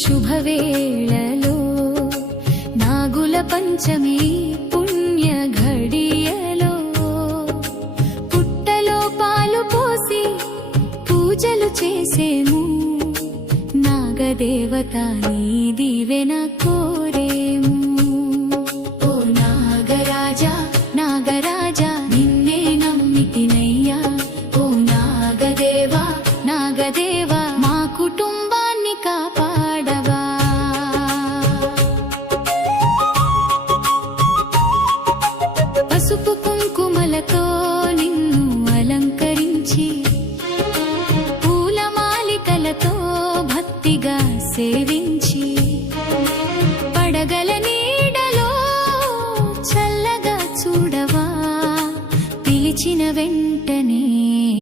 శుభవేళలో నాగుల పంచమి పుణ్య ఘడియలో పుట్టలో పాలు పోసి పూజలు చేసేము నాగదేవత నీ దీవెన